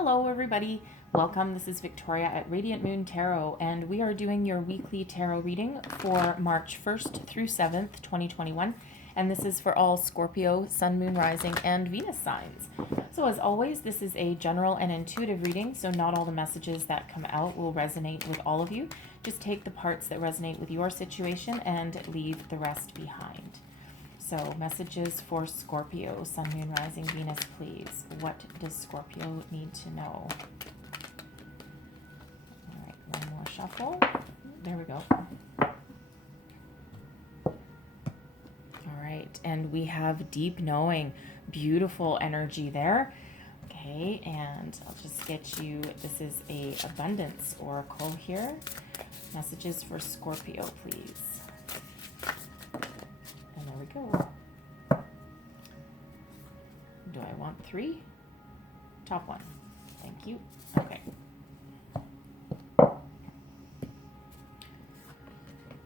Hello, everybody. Welcome. This is Victoria at Radiant Moon Tarot, and we are doing your weekly tarot reading for March 1st through 7th, 2021. And this is for all Scorpio, Sun, Moon, Rising, and Venus signs. So, as always, this is a general and intuitive reading, so not all the messages that come out will resonate with all of you. Just take the parts that resonate with your situation and leave the rest behind. So, messages for Scorpio, Sun, Moon, Rising, Venus, please. What does Scorpio need to know? All right, one more shuffle. There we go. All right, and we have deep knowing, beautiful energy there. Okay, and I'll just get you, this is a abundance oracle here. Messages for Scorpio, please. And there we go. Do I want 3? Top one. Thank you. Okay.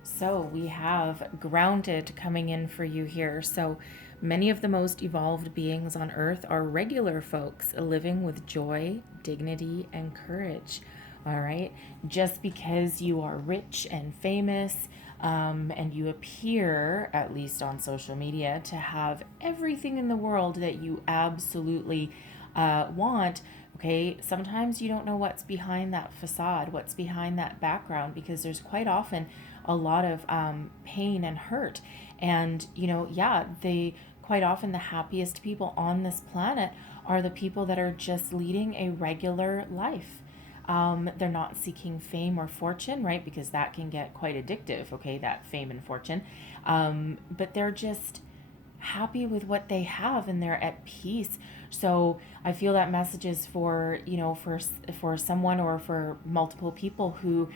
So we have grounded coming in for you here. So many of the most evolved beings on earth are regular folks living with joy, dignity, and courage. All right. Just because you are rich and famous, and you appear, at least on social media, to have everything in the world that you absolutely want, okay, sometimes you don't know what's behind that facade, what's behind that background, because there's quite often a lot of pain and hurt. And, quite often the happiest people on this planet are the people that are just leading a regular life. They're not seeking fame or fortune, right? Because that can get quite addictive, okay, that fame and fortune. But they're just happy with what they have and they're at peace. So I feel that message is for, for someone or for multiple people who,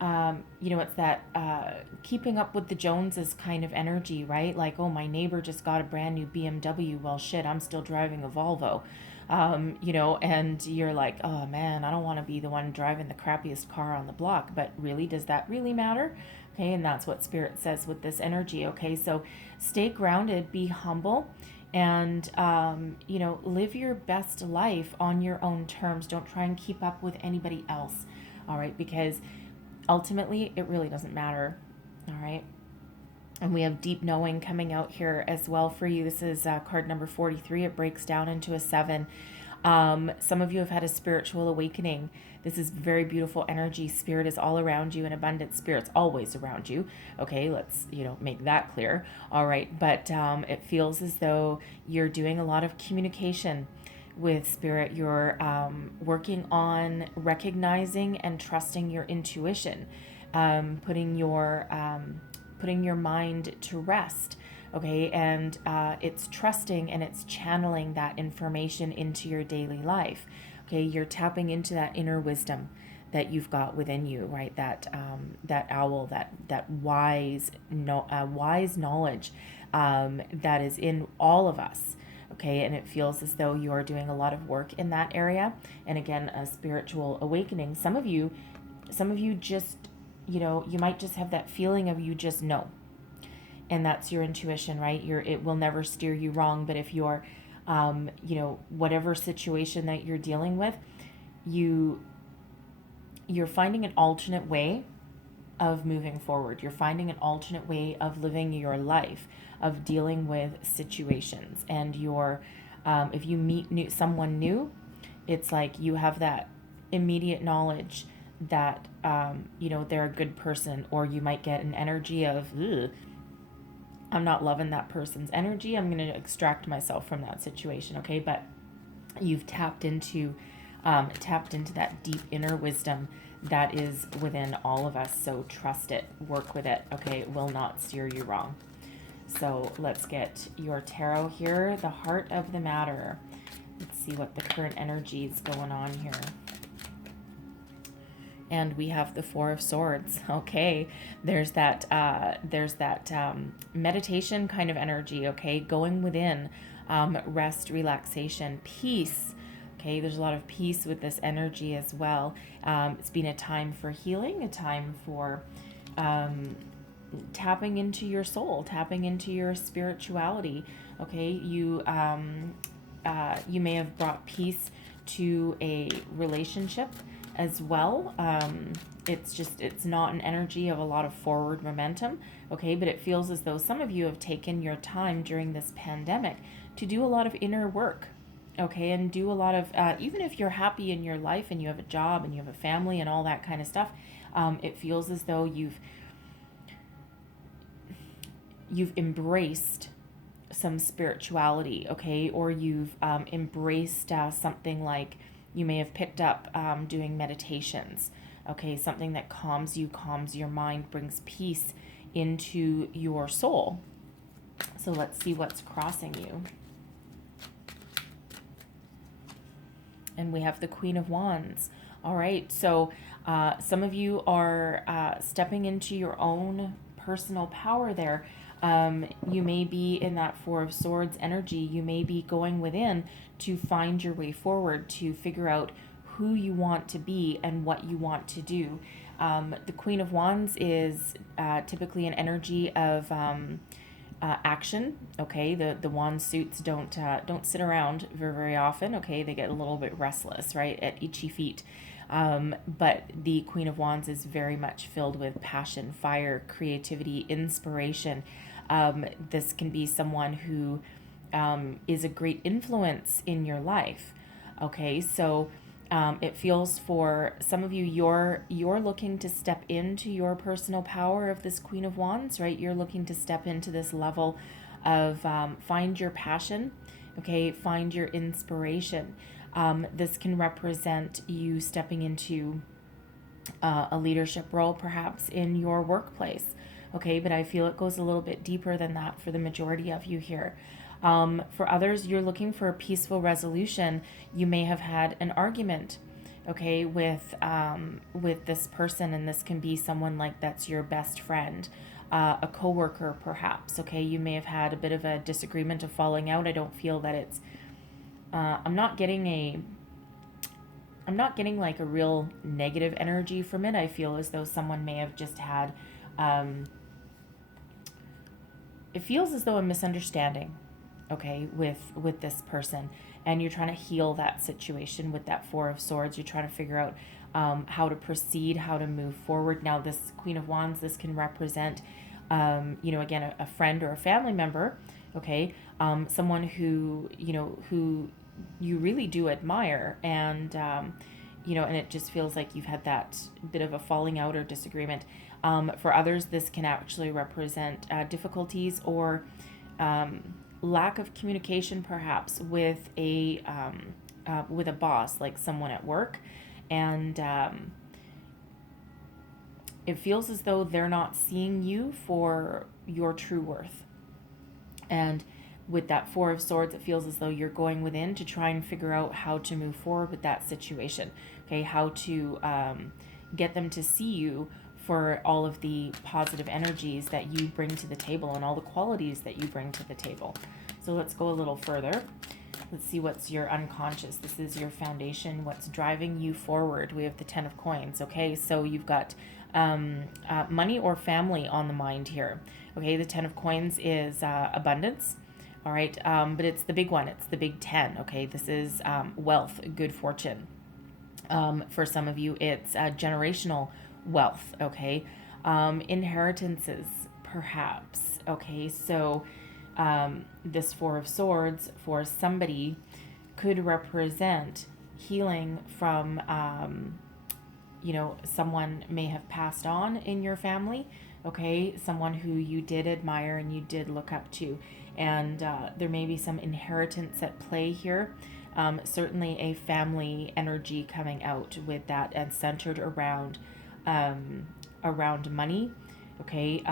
it's that keeping up with the Joneses kind of energy, right? Like, oh, my neighbor just got a brand new BMW. Well, shit, I'm still driving a Volvo. And you're like, oh man, I don't want to be the one driving the crappiest car on the block. But really, does that really matter? Okay, and that's what Spirit says with this energy. Okay, so stay grounded, be humble, and live your best life on your own terms. Don't try and keep up with anybody else. All right, because ultimately it really doesn't matter. All right. And we have deep knowing coming out here as well for you. This is card number 43. It breaks down into a 7. Some of you have had a spiritual awakening. This is very beautiful energy. Spirit is all around you, and abundant spirit's always around you. Okay, let's, make that clear. All right, but it feels as though you're doing a lot of communication with spirit. You're working on recognizing and trusting your intuition, putting your mind to rest. Okay, and it's trusting and it's channeling that information into your daily life. Okay, you're tapping into that inner wisdom that you've got within you, right? That owl, that wise knowledge that is in all of us. Okay, and it feels as though you are doing a lot of work in that area. And again, a spiritual awakening. Some of you just, you might just have that feeling of you just know. And that's your intuition, right? It will never steer you wrong. But if you're, whatever situation that you're dealing with, you're finding an alternate way of moving forward. You're finding an alternate way of living your life, of dealing with situations. And if you meet someone new, it's like you have that immediate knowledge that, they're a good person, or you might get an energy of, I'm not loving that person's energy. I'm going to extract myself from that situation. Okay. But you've tapped into that deep inner wisdom that is within all of us. So trust it, work with it. Okay. It will not steer you wrong. So let's get your tarot here. The heart of the matter. Let's see what the current energy is going on here. And we have the 4 of Swords. Okay, there's that meditation kind of energy. Okay, going within, rest, relaxation, peace. Okay, there's a lot of peace with this energy as well. It's been a time for healing, a time for tapping into your soul, tapping into your spirituality. Okay, you may have brought peace to a relationship as well. It's not an energy of a lot of forward momentum, okay? But it feels as though some of you have taken your time during this pandemic to do a lot of inner work, okay? And do a lot of, even if you're happy in your life and you have a job and you have a family and all that kind of stuff, it feels as though you've embraced some spirituality, okay? Or you've embraced something like you may have picked up doing meditations, okay? Something that calms you, calms your mind, brings peace into your soul. So let's see what's crossing you. And we have the Queen of Wands. All right, so some of you are stepping into your own personal power there. You may be in that Four of Swords energy. You may be going within to find your way forward, to figure out who you want to be and what you want to do. The Queen of Wands is typically an energy of action. Okay, the wand suits don't sit around very often. Okay, they get a little bit restless, right, at itchy feet. But the Queen of Wands is very much filled with passion, fire, creativity, inspiration. This can be someone who is a great influence in your life. Okay, so it feels for some of you, you're looking to step into your personal power of this Queen of Wands, right? You're looking to step into this level of find your passion, okay? Find your inspiration. This can represent you stepping into a leadership role, perhaps in your workplace, okay? But I feel it goes a little bit deeper than that for the majority of you here. For others, you're looking for a peaceful resolution. You may have had an argument, okay, with this person, and this can be someone like that's your best friend, a coworker, perhaps. Okay, you may have had a bit of a disagreement, a falling out. I don't feel that it's. I'm not getting like a real negative energy from it. I feel as though someone may have just had. It feels as though a misunderstanding, okay, with this person, and you're trying to heal that situation with that Four of Swords. You're trying to figure out how to proceed, how to move forward. Now, this Queen of Wands, this can represent, again, a friend or a family member, okay, someone who you really do admire, and and it just feels like you've had that bit of a falling out or disagreement. For others, this can actually represent difficulties or lack of communication, perhaps with a boss, like someone at work, and it feels as though they're not seeing you for your true worth. And with that Four of Swords, it feels as though you're going within to try and figure out how to move forward with that situation. Okay, how to get them to see you for all of the positive energies that you bring to the table and all the qualities that you bring to the table. So let's go a little further. Let's see what's your unconscious. This is your foundation, what's driving you forward. We have the Ten of Coins, okay? So you've got money or family on the mind here. Okay, the Ten of Coins is abundance. All right, but it's the big one. It's the big 10, okay? This is wealth, good fortune. For some of you, it's generational wealth, okay? Inheritances, perhaps, okay? So this Four of Swords for somebody could represent healing from, someone may have passed on in your family, okay? Someone who you did admire and you did look up to. And there may be some inheritance at play here. Certainly a family energy coming out with that, and centered around money. Okay,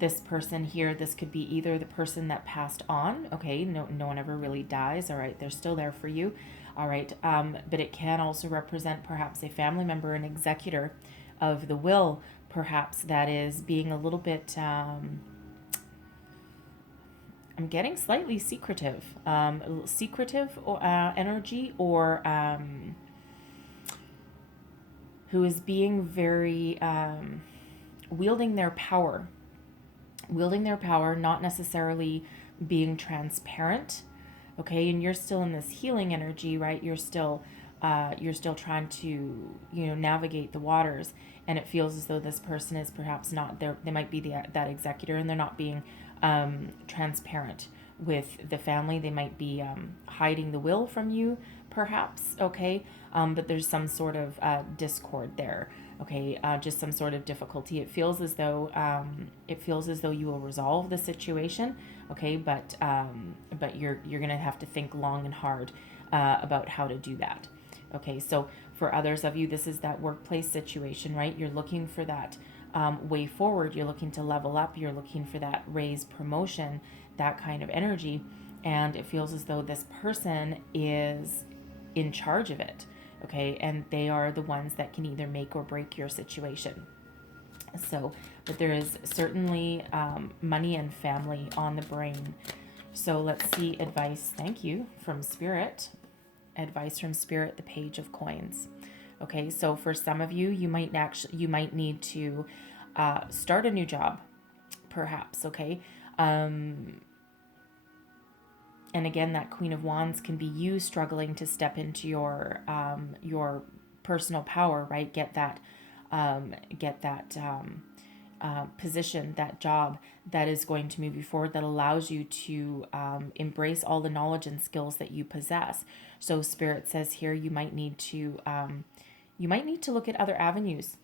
this person here, this could be either the person that passed on. Okay, no one ever really dies. All right, they're still there for you. All right, but it can also represent perhaps a family member, an executor of the will, perhaps, that is being a little bit. I'm getting slightly secretive, energy, or who is being very wielding their power, not necessarily being transparent, Okay, and you're still in this healing energy, right? You're still trying to, navigate the waters, and it feels as though this person is perhaps not there. They might be that executor, and they're not being transparent with the family. They might be hiding the will from you, perhaps. Okay, but there's some sort of discord there. Okay, just some sort of difficulty. It feels as though you will resolve the situation. Okay, but you're gonna have to think long and hard about how to do that. Okay, so for others of you, this is that workplace situation, right? You're looking for that way forward. You're looking to level up. You're looking for that raise, promotion, that kind of energy. And it feels as though this person is in charge of it. Okay, and they are the ones that can either make or break your situation. So, but there is certainly money and family on the brain. So let's see advice. Thank you from Spirit. Advice from Spirit, the Page of Coins. Okay, so for some of you, you might need to start a new job, perhaps. Okay, and again, that Queen of Wands can be you struggling to step into your personal power, right? Get that position, that job that is going to move you forward, that allows you to embrace all the knowledge and skills that you possess. So Spirit says here you might need to look at other avenues.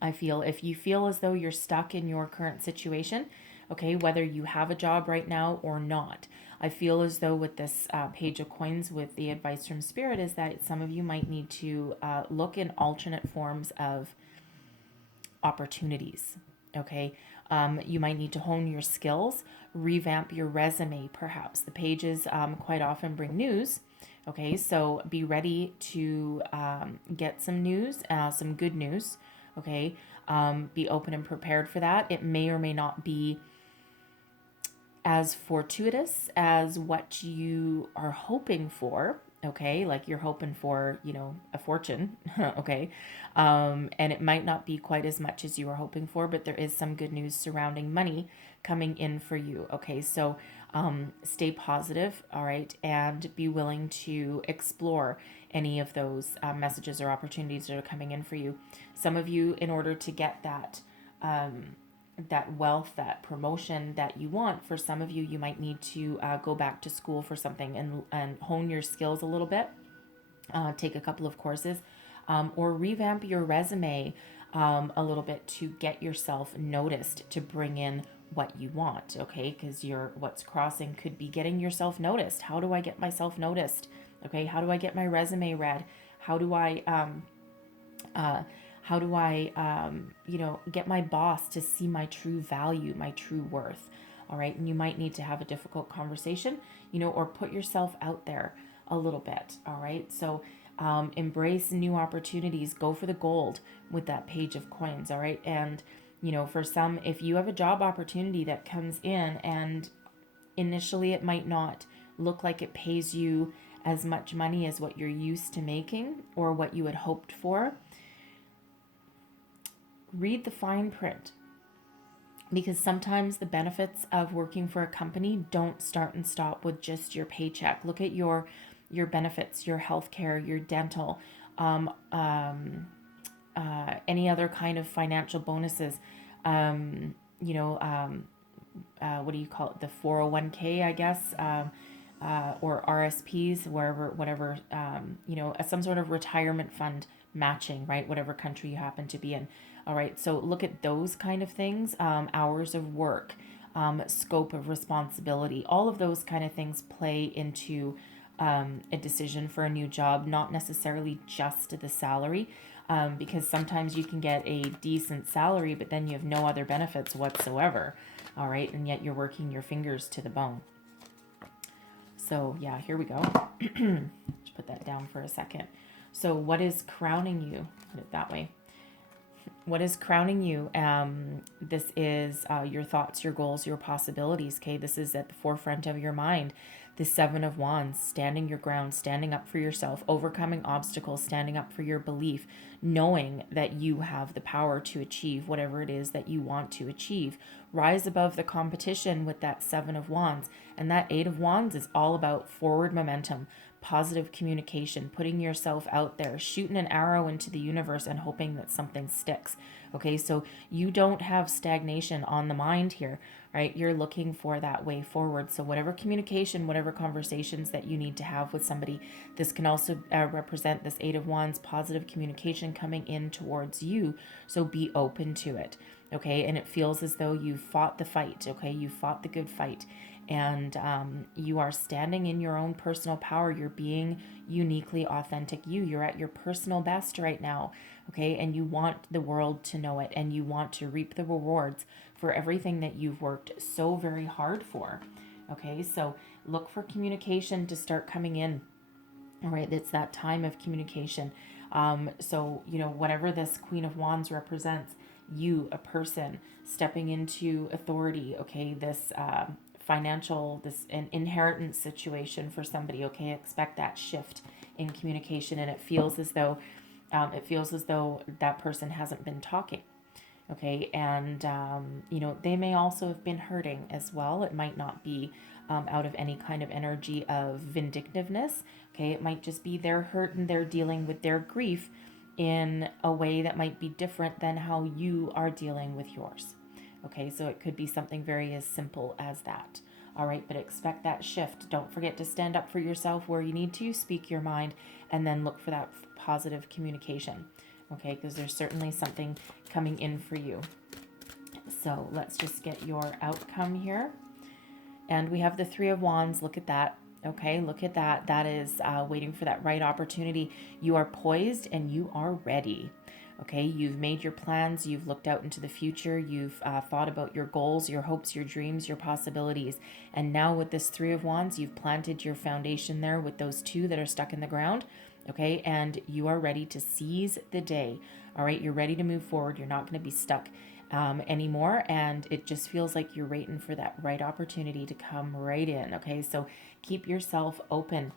I feel if you feel as though you're stuck in your current situation, okay, whether you have a job right now or not, I feel as though with this Page of Coins, with the advice from Spirit, is that some of you might need to look in alternate forms of opportunities. Okay, you might need to hone your skills, revamp your resume, perhaps. The pages quite often bring news. Okay, so be ready to get some news, some good news. Okay, be open and prepared for that. It may or may not be as fortuitous as what you are hoping for. Okay, like you're hoping for, a fortune. Okay, and it might not be quite as much as you were hoping for, but there is some good news surrounding money coming in for you. Okay, so stay positive, all right, and be willing to explore any of those messages or opportunities that are coming in for you. Some of you, in order to get that wealth, that promotion that you want, for some of you, you might need to go back to school for something and hone your skills a little bit, take a couple of courses, or revamp your resume a little bit to get yourself noticed, to bring in what you want. Okay, because what's crossing could be getting yourself noticed. How do I get myself noticed? Okay, how do I get my resume read? How do I get my boss to see my true value, my true worth? All right, and you might need to have a difficult conversation, or put yourself out there a little bit. All right, so embrace new opportunities. Go for the gold with that Page of Coins. All right, and for some, if you have a job opportunity that comes in and initially it might not look like it pays you as much money as what you're used to making or what you had hoped for, read the fine print, because sometimes the benefits of working for a company don't start and stop with just your paycheck. Look at your benefits, your healthcare, your dental, any other kind of financial bonuses. What do you call it? The 401k, I guess, or RSPs, whatever, some sort of retirement fund matching, right? Whatever country you happen to be in. All right, so look at those kind of things, hours of work, scope of responsibility, all of those kind of things play into a decision for a new job, not necessarily just the salary, because sometimes you can get a decent salary, but then you have no other benefits whatsoever. All right, and yet you're working your fingers to the bone. So yeah, here we go. Let's put that down for a second. So what is crowning you? Put it that way. What is crowning you? This is your thoughts, your goals, your possibilities. Okay, this is at the forefront of your mind. The Seven of Wands, standing your ground, standing up for yourself, overcoming obstacles, standing up for your belief, knowing that you have the power to achieve whatever it is that you want to achieve. Rise above the competition with that Seven of Wands. And that Eight of Wands is all about forward momentum, positive communication, putting yourself out there, shooting an arrow into the universe and hoping that something sticks. Okay, so you don't have stagnation on the mind here, right? You're looking for that way forward. So whatever communication, whatever conversations that you need to have with somebody, this can also represent this Eight of Wands, positive communication coming in towards you. So be open to it. Okay, and it feels as though you fought the fight. Okay, you fought the good fight, and you are standing in your own personal power. You're being uniquely authentic you're at your personal best right now. Okay, and you want the world to know it, and you want to reap the rewards for everything that you've worked so very hard for. Okay, so look for communication to start coming in. All right, it's that time of communication. So whatever this Queen of Wands represents, you, a person stepping into authority. Okay, this financial, this an inheritance situation for somebody. Okay, expect that shift in communication, and it feels as though that person hasn't been talking. Okay, and they may also have been hurting as well. It might not be out of any kind of energy of vindictiveness. Okay, it might just be they're hurt and they're dealing with their grief in a way that might be different than how you are dealing with yours. Okay, so it could be something very as simple as that. All right, but expect that shift. Don't forget to stand up for yourself where you need to, speak your mind, and then look for that positive communication. Okay, because there's certainly something coming in for you. So let's just get your outcome here. And we have the Three of Wands. Look at that. Okay, look at that. That is waiting for that right opportunity. You are poised and you are ready. Okay, you've made your plans. You've looked out into the future. You've thought about your goals, your hopes, your dreams, your possibilities. And now with this Three of Wands, you've planted your foundation there with those two that are stuck in the ground. Okay, and you are ready to seize the day. All right, you're ready to move forward. You're not going to be stuck anymore, and it just feels like you're waiting for that right opportunity to come right in. Okay, so keep yourself open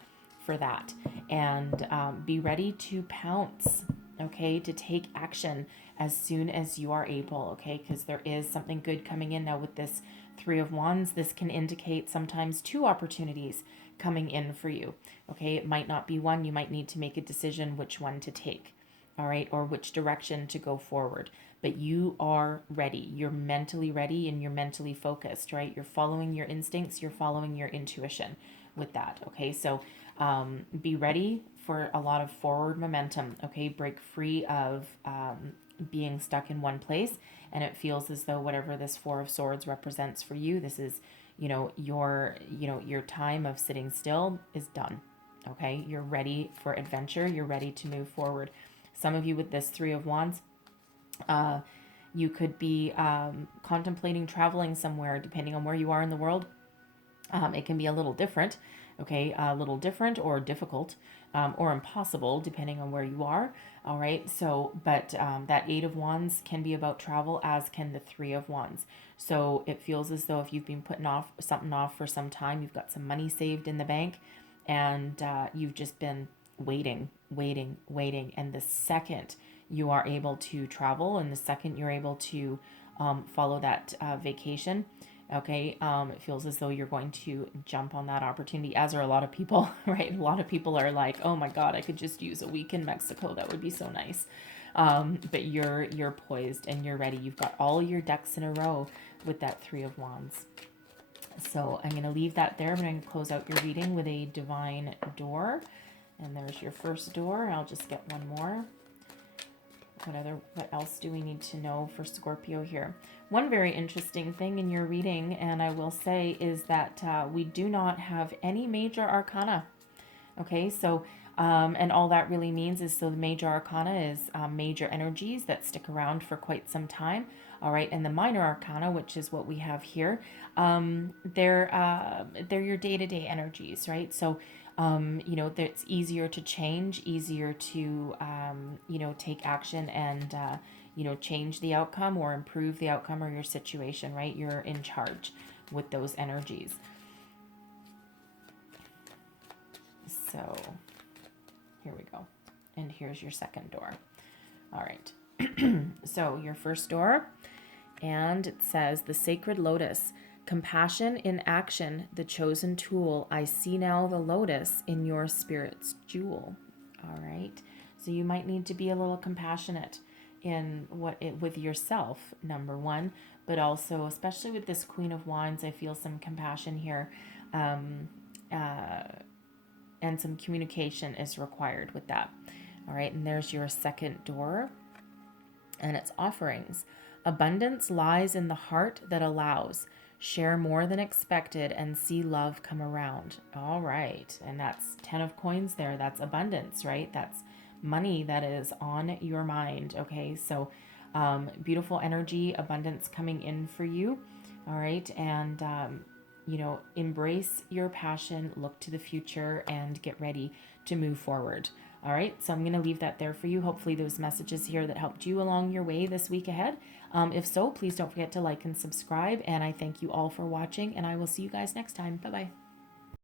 for that, and be ready to pounce. Okay, to take action as soon as you are able. Okay, because there is something good coming in now with this Three of Wands. This can indicate sometimes two opportunities coming in for you. Okay, it might not be one. You might need to make a decision which one to take. All right, or which direction to go forward. But you are ready. You're mentally ready and you're mentally focused, right? You're following your instincts. You're following your intuition with that. Okay, so be ready for a lot of forward momentum. Okay, break free of being stuck in one place. And it feels as though whatever this Four of Swords represents for you, this is, your time of sitting still is done. Okay, you're ready for adventure. You're ready to move forward. Some of you with this Three of Wands, you could be contemplating traveling somewhere, depending on where you are in the world. It can be a little different, okay, a little different or difficult or impossible, depending on where you are. All right, so, but that Eight of Wands can be about travel, as can the Three of Wands. So it feels as though if you've been putting something off for some time, you've got some money saved in the bank, and you've just been waiting. And the second you are able to travel, and the second you're able to follow that vacation, okay, it feels as though you're going to jump on that opportunity, as are a lot of people, right? A lot of people are like, oh my God, I could just use a week in Mexico. That would be so nice. But you're poised and you're ready. You've got all your ducks in a row with that Three of Wands. So I'm going to leave that there. I'm going to close out your reading with a divine door. And there's your first door. I'll just get one more. What else do we need to know for Scorpio here? One very interesting thing in your reading, and I will say, is that we do not have any major arcana. Okay, so, and all that really means is, so the major arcana is major energies that stick around for quite some time. All right, and the minor arcana, which is what we have here, they're your day-to-day energies, right? So, it's easier to change, easier to, take action and, change the outcome or improve the outcome or your situation, right? You're in charge with those energies. So here we go. And here's your second door. All right. So your first door, and it says, the sacred lotus, compassion in action, the chosen tool. I see now the lotus in your spirit's jewel. All right. So you might need to be a little compassionate in with yourself, number one, but also, especially with this Queen of Wands, I feel some compassion here, and some communication is required with that. All right. And there's your second door, and it's offerings. Abundance lies in the heart that allows. Share more than expected and see love come around. All right. And that's 10 of coins there. That's abundance, right? That's money that is on your mind. Okay. So beautiful energy, abundance coming in for you. All right. And, embrace your passion, look to the future, and get ready to move forward. All right, so I'm going to leave that there for you. Hopefully those messages here that helped you along your way this week ahead. If so, please don't forget to like and subscribe. And I thank you all for watching, and I will see you guys next time. Bye-bye.